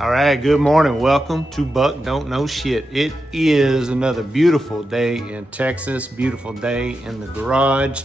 All right, good morning. Welcome to Buck Don't Know Shit. It is another beautiful day in Texas, beautiful day in the garage.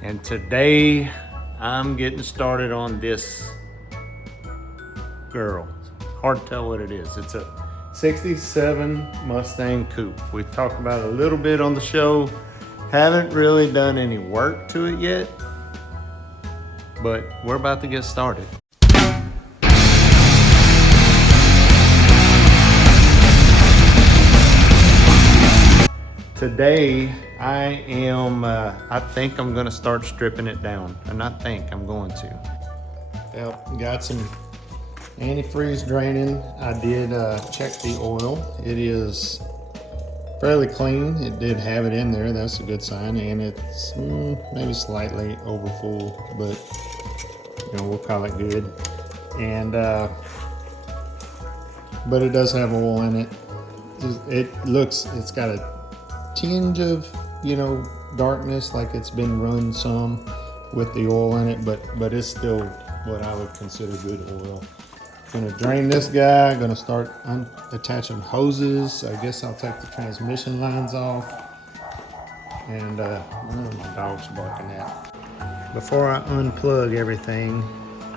And today I'm getting started on this girl. Hard to tell what it is. It's a 67 Mustang Coupe. We've talked about it a little bit on the show. Haven't really done any work to it yet, but we're about to get started. Today I think I'm gonna start stripping it down. And not think, I'm going to. Yep, got some antifreeze draining. I did check the oil. It is fairly clean. It did have it in there, that's a good sign. And it's maybe slightly over full, but we'll call it good. And but it does have oil in it. It's got a tinge of darkness, like it's been run some with the oil in it, but it's still what I would consider good oil. Gonna drain this guy, gonna start attaching hoses. I guess I'll take the transmission lines off. And my dog's barking at. Before I unplug everything,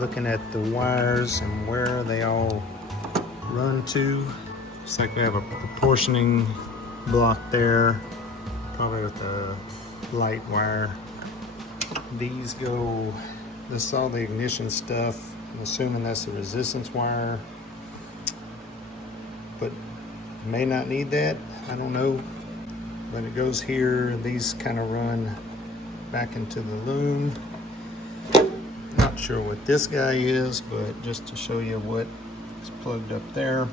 looking at the wires and where they all run to. Looks like we have a proportioning block there, probably with the light wire. These go, this is all the ignition stuff. I'm assuming that's the resistance wire, but may not need that, I don't know. But it goes here, these kind of run back into the loom. Not sure what this guy is, but just to show you what is plugged up there.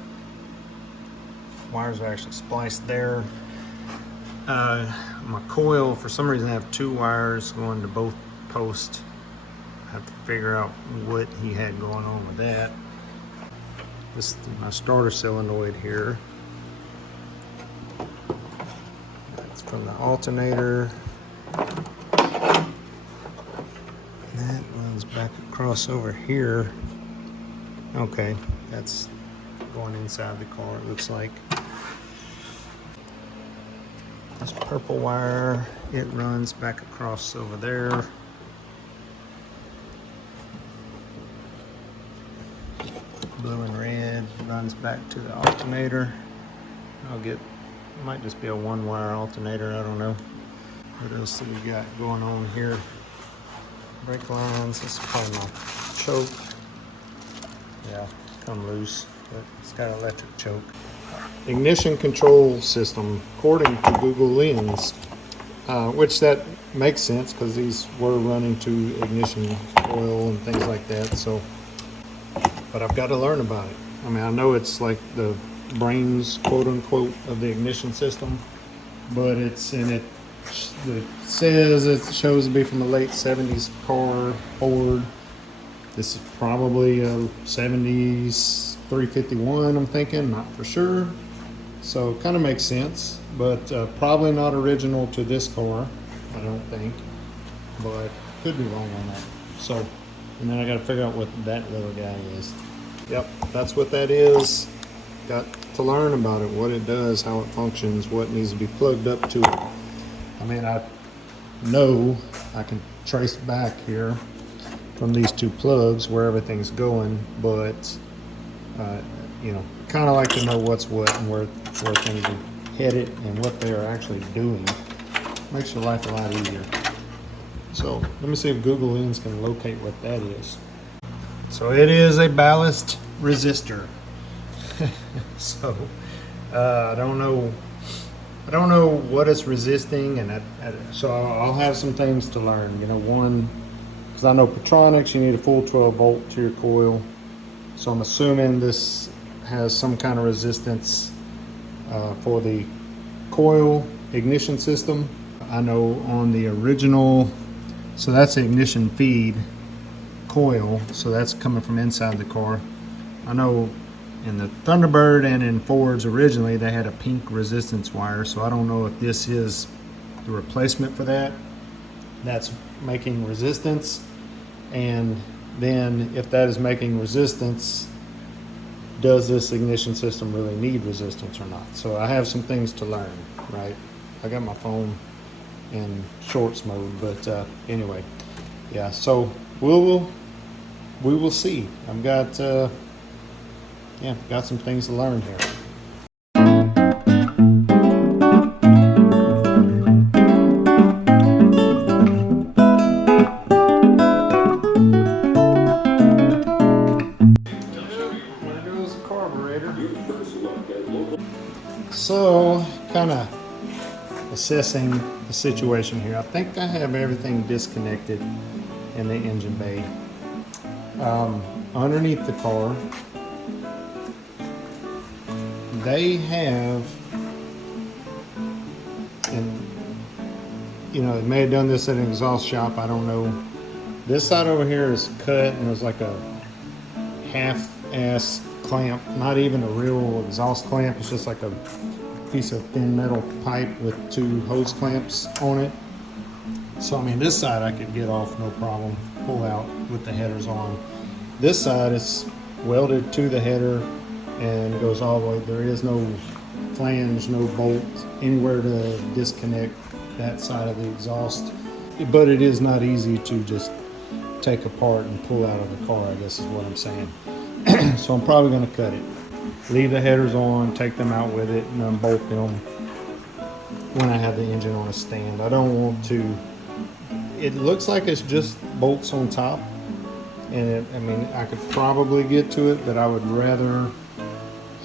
Wires are actually spliced there. My coil, for some reason I have two wires going to both posts. I have to figure out what he had going on with that. This is my starter solenoid here. That's from the alternator. That runs back across over here. Okay, that's going inside the car, it looks like. This purple wire, it runs back across over there. Blue and red runs back to the alternator. Might just be a one wire alternator, I don't know. What else do we got going on here? Brake lines, this is probably my choke. Yeah, come loose, but it's got an electric choke. Ignition control system, according to Google Lens, which that makes sense because these were running to ignition oil and things like that. So, but I've got to learn about it. I mean, I know it's like the brains, quote unquote, of the ignition system, but it's in it. It says it shows to be from a late 70s car, Ford. This is probably a 70s 351, I'm thinking, not for sure. So kind of makes sense, but probably not original to this car, I don't think, but could be wrong on that. So, and then I got to figure out what that little guy is. Yep, that's what that is. Got to learn about it, what it does, how it functions, what needs to be plugged up to it. I mean, I know I can trace back here from these two plugs where everything's going, but kind of like to know what's what and where things are headed and what they are actually doing. Makes your life a lot easier. So let me see if Google Lens can locate what that is. So it is a ballast resistor. So I don't know what it's resisting, and so I'll have some things to learn. One, because I know Petronics, you need a full 12 volt to your coil. So I'm assuming this has some kind of resistance for the coil ignition system. I know on the original, so that's the ignition feed coil, so that's coming from inside the car. I know in the Thunderbird and in Fords originally they had a pink resistance wire, so I don't know if this is the replacement for that. That's making resistance, and then if that is making resistance, does this ignition system really need resistance or not? So I have some things to learn, right? I got my phone in shorts mode, but anyway, yeah. So we will see. I've got got some things to learn here. There goes the carburetor. So, kind of assessing the situation here. I think I have everything disconnected in the engine bay. Underneath the car, they have, and you know, they may have done this at an exhaust shop, I don't know. This side over here is cut and there's like a half-ass clamp, not even a real exhaust clamp, it's just like a piece of thin metal pipe with 2 hose clamps on it. So I mean, this side I could get off no problem, pull out with the headers on. This side is welded to the header and goes all the way. There is no flange, no bolt anywhere to disconnect that side of the exhaust. But it is not easy to just take apart and pull out of the car, I guess is what I'm saying. So I'm probably gonna cut it. Leave the headers on, take them out with it, and unbolt them when I have the engine on a stand. I don't want to, it looks like it's just bolts on top. And I mean, I could probably get to it, but I would rather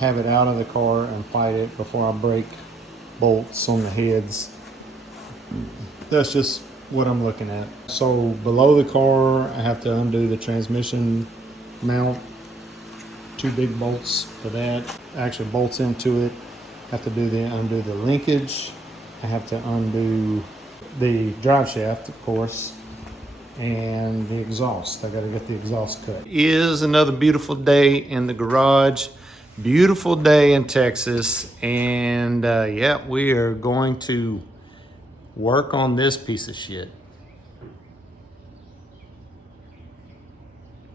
have it out of the car and fight it before I break bolts on the heads. That's just what I'm looking at. So below the car, I have to undo the transmission mount. 2 big bolts for that. Actually bolts into it. Have to undo the linkage. I have to undo the drive shaft, of course, and the exhaust. I got to get the exhaust cut. Is another beautiful day in the garage. Beautiful day in Texas, and yeah, we are going to work on this piece of shit.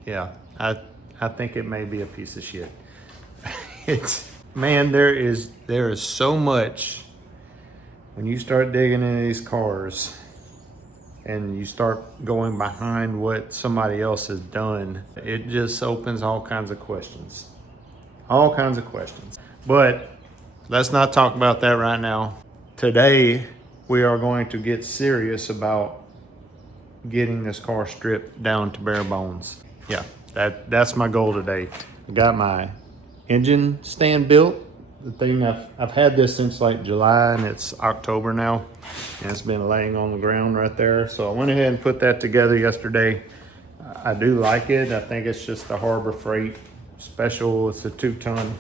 Yeah, I think it may be a piece of shit. It's, man, there is so much when you start digging into these cars and you start going behind what somebody else has done. It just opens all kinds of questions. All kinds of questions. But let's not talk about that right now. Today, we are going to get serious about getting this car stripped down to bare bones. Yeah, that's my goal today. I got my engine stand built. The thing, I've had this since like July, and it's October now, and it's been laying on the ground right there. So I went ahead and put that together yesterday. I do like it. I think it's just the Harbor Freight special. It's a 2-ton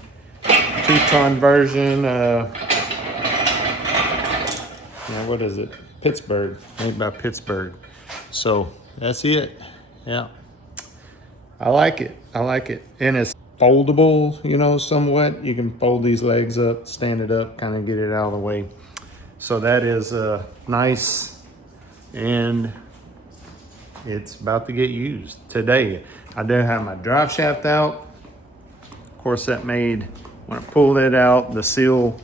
version. What is it? Pittsburgh, made by Pittsburgh. So that's it. Yeah, I like it. I like it, and it's foldable, you know, somewhat. You can fold these legs up, stand it up, kind of get it out of the way. So that is nice, and it's about to get used today. I do have my drive shaft out. Of course, that made, when I pulled it out, the seal,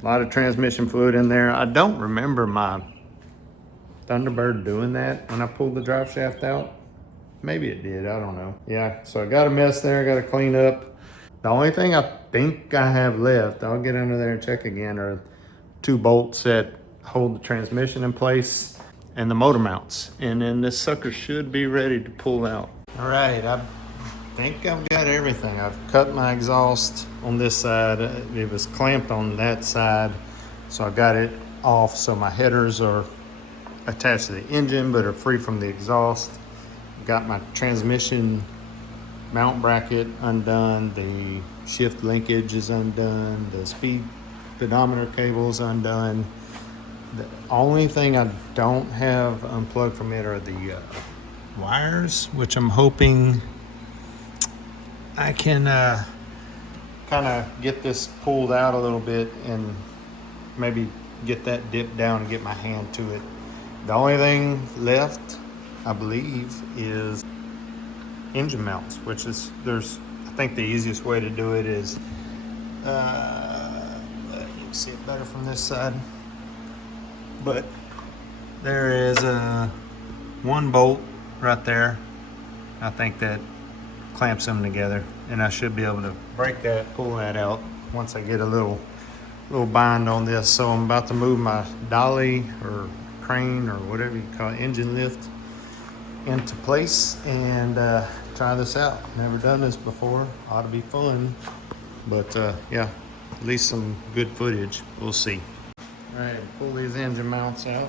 a lot of transmission fluid in there. I don't remember my Thunderbird doing that when I pulled the drive shaft out. Maybe it did, I don't know. Yeah, so I got a mess there, I got to clean up. The only thing I think I have left, I'll get under there and check again, are 2 bolts that hold the transmission in place and the motor mounts. And then this sucker should be ready to pull out. All right, I think I've got everything. I've cut my exhaust on this side. It was clamped on that side, so I got it off. So my headers are attached to the engine but are free from the exhaust. Got my transmission mount bracket undone, the shift linkage is undone, the speed pedometer cable is undone. The only thing I don't have unplugged from it are the wires, which I'm hoping I can kind of get this pulled out a little bit and maybe get that dipped down and get my hand to it. The only thing left, I believe, is engine mounts, which is, there's, I think the easiest way to do it is, you can see it better from this side, but there is one bolt right there. I think that clamps them together, and I should be able to break that, pull that out once I get a little bind on this. So I'm about to move my dolly or crane or whatever you call it, engine lift, into place and try this out. Never done this before. Ought to be fun, but yeah, at least some good footage. We'll see. All right, pull these engine mounts out.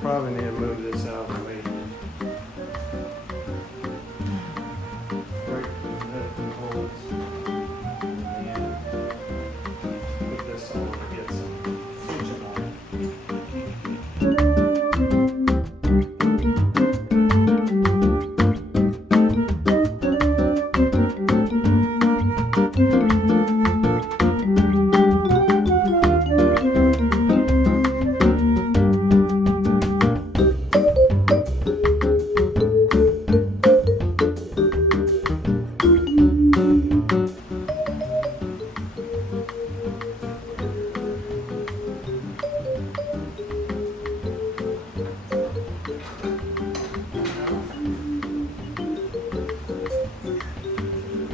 Probably need to move this out of the way. Break the nut and bolts. And put this on to get some tension on it.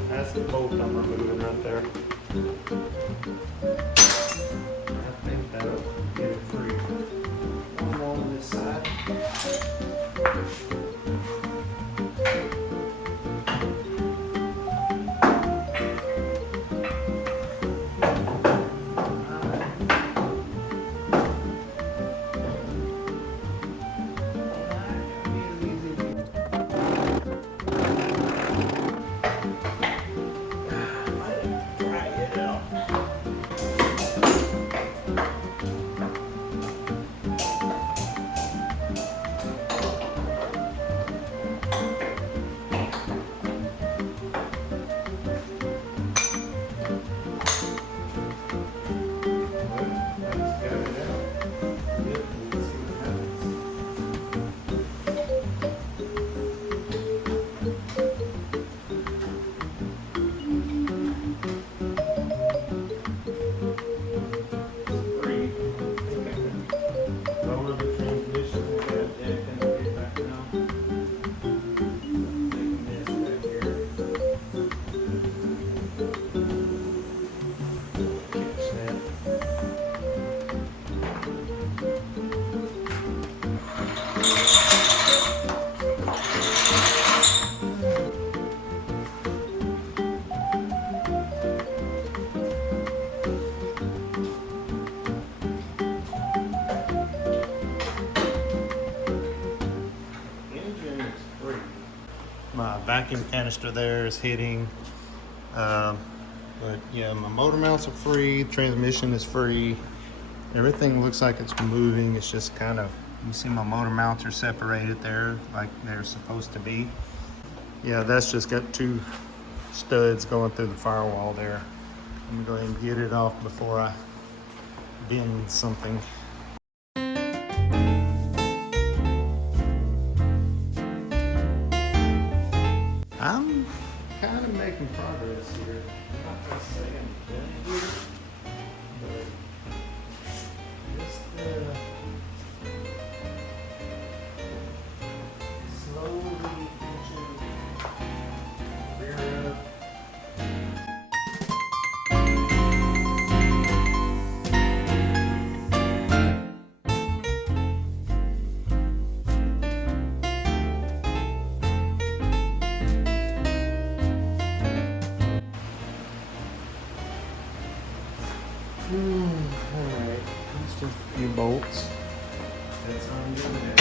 That's the bolt I'm removing right there. I think that'll get it free. One more on this side. My vacuum canister there is hitting, but yeah, my motor mounts are free, transmission is free, everything looks like it's moving. It's just kind of, you see my motor mounts are separated there like they're supposed to be. Yeah, that's just got two studs going through the firewall there. I'm gonna go ahead and get it off before I bend something. I'm kind of making progress here. I'm not gonna say I'm done here, but just slowly inching rear up. Alright, just a few bolts. That's how I'm doing it.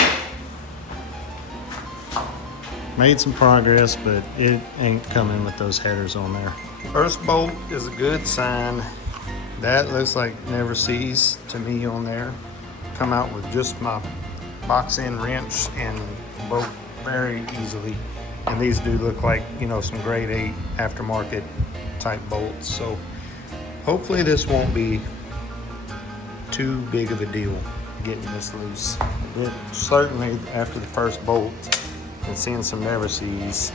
Made some progress, but it ain't coming with those headers on there. First bolt is a good sign. That looks like never sees to me on there. Come out with just my box end wrench and bolt very easily. And these do look like, you know, some grade 8 aftermarket type bolts. So hopefully this won't be too big of a deal. getting this loose. It certainly, after the first bolt and seeing some never sees,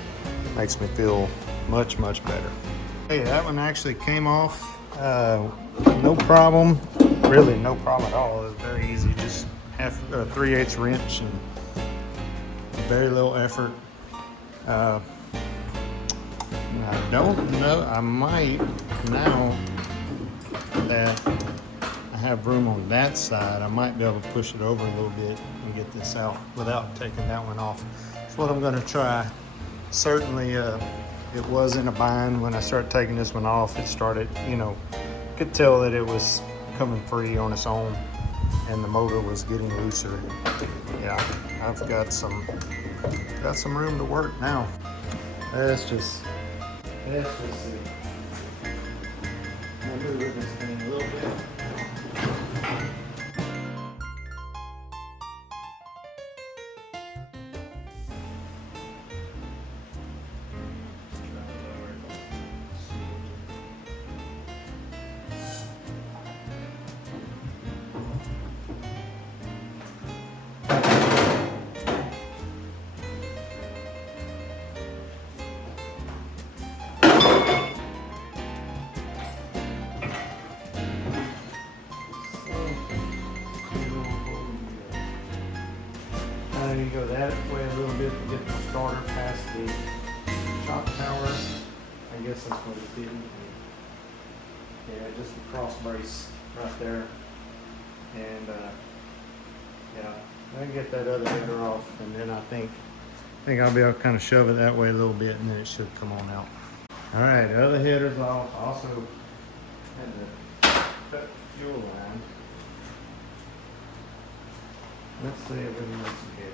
makes me feel much, much better. Hey, that one actually came off, no problem, really no problem at all. It was very easy, just 3/8 wrench and very little effort. I don't know, I might, now that I have room on that side, I might be able to push it over a little bit and get this out without taking that one off. That's what I'm gonna try. Certainly, it was in a bind when I started taking this one off. It started, could tell that it was coming free on its own and the motor was getting looser. Yeah, I've got some room to work now. Let's just see. I'm gonna move this thing a little bit. You go that way a little bit to get the starter past the shock tower. I guess that's what it did. Yeah, just the cross brace right there. And yeah, I can get that other header off, and then I think I'll be able to kind of shove it that way a little bit, and then it should come on out. All right, the other header's off. Also had to cut the fuel line. Let's see if we can make some head.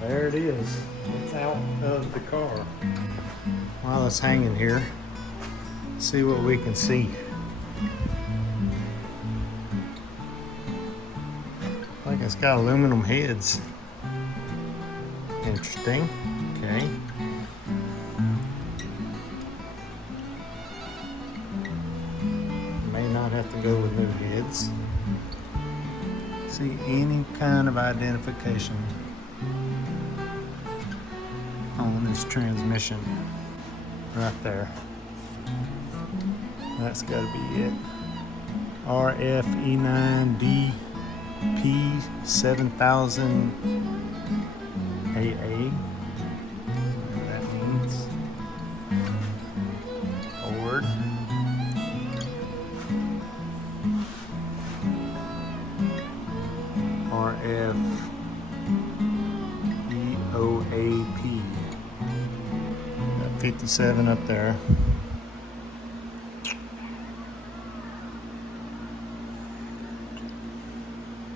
There it is. It's out of the car. While it's hanging here, see what we can see. Like it's got aluminum heads. Interesting. Okay. May not have to go with new heads. See any kind of identification on this transmission right there. That's got to be it. RFE9DP 7000 AA. Whatever that means. Forward. RFEOAP. 57 up there.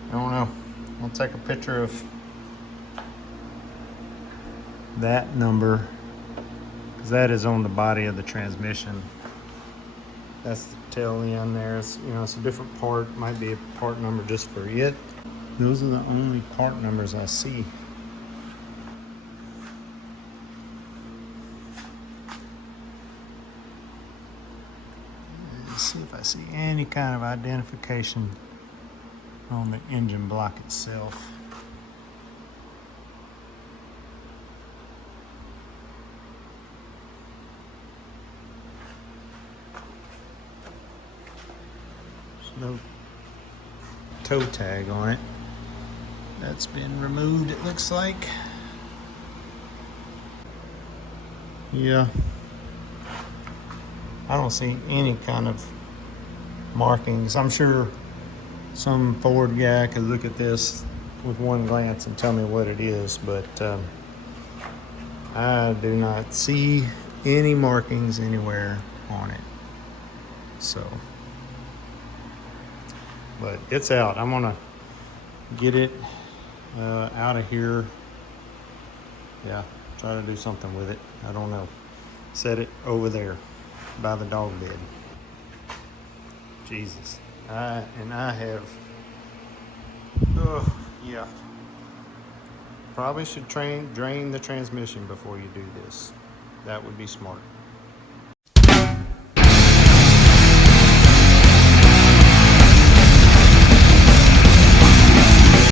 I don't know. I'll take a picture of that number because that is on the body of the transmission. That's the tail end there. It's, it's a different part. Might be a part number just for it. Those are the only part numbers I see. See if I see any kind of identification on the engine block itself. There's no toe tag on it. That's been removed, it looks like. Yeah. I don't see any kind of markings. I'm sure some Ford guy could look at this with one glance and tell me what it is, but I do not see any markings anywhere on it. So, but it's out. I'm gonna get it out of here. Yeah, try to do something with it. I don't know. Set it over there by the dog bed. Jesus. I have, yeah. Probably should drain the transmission before you do this. That would be smart.